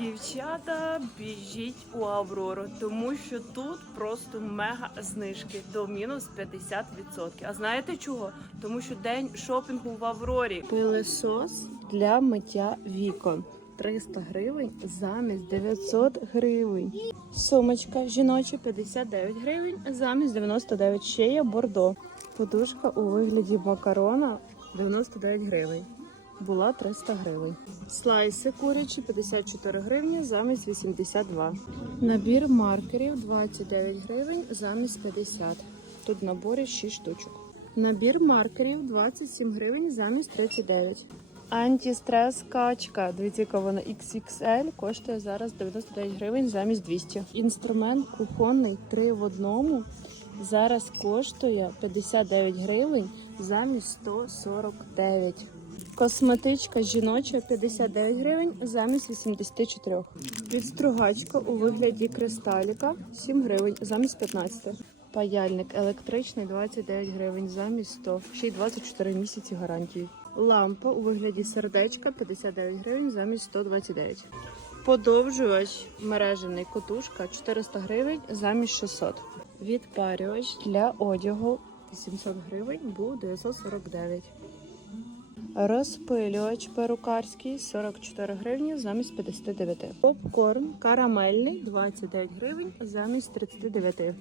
Дівчата, біжіть у Аврору, тому що тут просто мега знижки до мінус 50%. А знаєте чого? Тому що день шопінгу в Аврорі. Пилесос для миття вікон. 300 гривень замість 900 гривень. Сумочка жіноча 59 гривень замість 99. Ще є бордо. Подушка у вигляді макарона 99 гривень. Була 300 гривень. Слайси курячі 54 гривні замість 82. Набір маркерів 29 гривень замість 50. Тут в наборі 6 штучок. Набір маркерів 27 гривень замість 39. Антистрес качка. Дивіться, яка XXL коштує зараз 99 гривень замість 200. Інструмент кухонний 3 в одному. Зараз коштує 59 гривень замість 149. Косметичка жіноча 59 гривень замість 84. Відстругачка у вигляді кристаліка 7 гривень замість 15. Паяльник електричний 29 гривень замість 100. Ще й 24 місяці гарантії. Лампа у вигляді сердечка 59 гривень замість 129. Подовжувач мережений котушка 400 гривень замість 600. Відпарювач для одягу 700 гривень був 949. Розпилювач перукарський 44 гривні замість 59. Попкорн карамельний 29 гривень замість 39.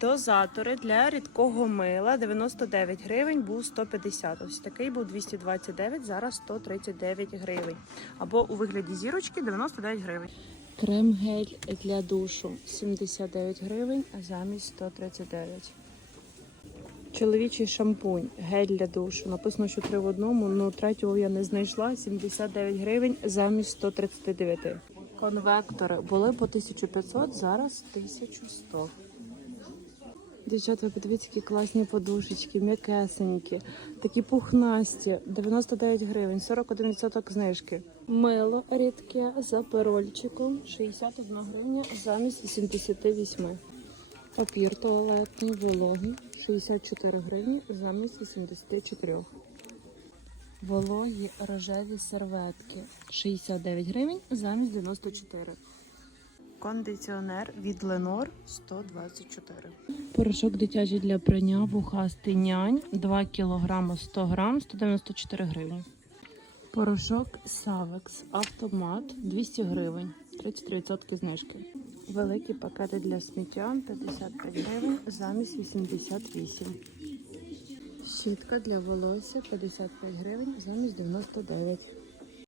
Дозатори для рідкого мила 99 гривень був 150. Ось такий був 229, зараз 139 гривень. Або у вигляді зірочки 99 гривень. Крем-гель для душу 79 гривень замість 139. Чоловічий шампунь, гель для душу. Написано, що три в одному, але третього я не знайшла. 79 гривень замість 139. Конвектори були по 1500, зараз 1100. Дівчата, подивіться, які класні подушечки, м'якесенькі, такі пухнасті, 99 гривень, 41% знижки. Мило рідке за перольчиком, 61 гривня замість 88. Папір туалетний, вологий, 64 гривні замість 84. Вологі рожеві серветки, 69 гривень замість 94. Кондиціонер від Ленор 124. Порошок дитячий для прання вухастий нянь 2 кг 100 г 194 гривні. Порошок Савекс автомат 200 гривень, 33% знижки. Великі пакети для сміття 55 гривень замість 88. Щітка для волосся 55 гривень замість 99.